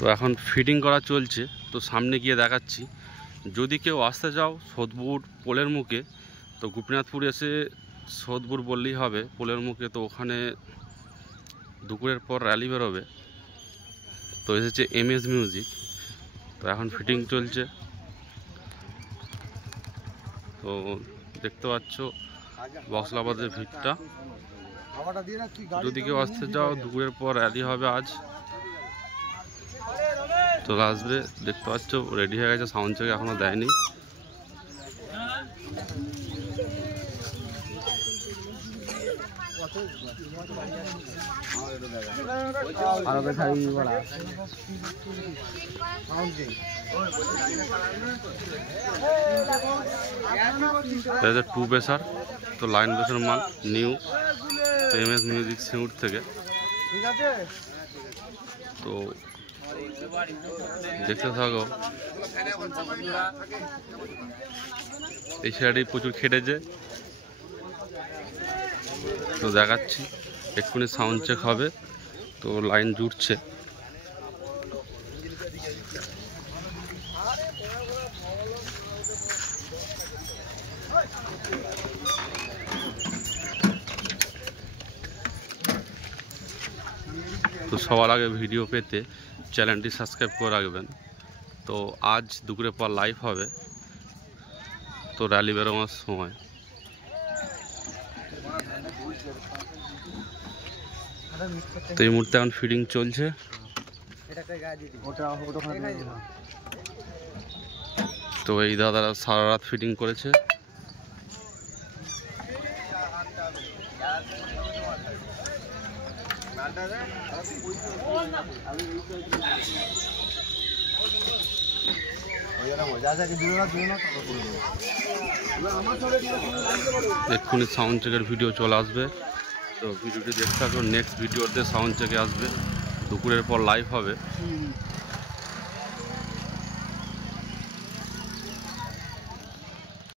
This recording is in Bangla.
তো এখন ফিটিং করা চলছে, তো সামনে গিয়ে দেখাচ্ছি। যদি কেউ আসতে চাও সোদপুর পোলের মুখে, তো গোপীনাথপুর এসে সোদপুর বললেই হবে পোলের মুখে। তো ওখানে দুপুরের পর র্যালি বেরোবে। তো এসেছে এমএস মিউজিক, তো এখন ফিটিং চলছে। তো দেখতে পাচ্ছ বক্সলাবাদের ভিড়টা। যদি কেউ আসতে চাও দুপুরের পর র্যালি হবে আজ, তো আসবে। দেখতে পাচ্ছ রেডি হয়ে গেছে, সাউন্ড চেক এখনো দেয়নি। টু বেসার, তো লাইন বেসার মাল নিউ এমএস মিউজিক সিউট থেকে। তো দেখতে থাকো, এই সাইডে প্রচুর খেটেছে। তো দেখাচ্ছি এক্ষুনি সাউন্ড চেক হবে, তো লাইন জুটছে। তো সবার আগে ভিডিও পেতে চ্যানেলটি সাবস্ক্রাইব করে রাখবেন। তো আজ দুপুরের পর লাইভ হবে, তো র্যালি বেরোনোর সময়। তো এই মুহূর্তে এখন ফিডিং চলছে। তো এই দাদারা সারা রাত ফিটিং করেছে। এক্ষুনি সাউন্ড চেকের ভিডিও চলে আসবে, তো ভিডিওটি দেখতে থাকো। নেক্সট ভিডিওতে সাউন্ড চেকে আসবে, দুপুরের পর লাইভ হবে।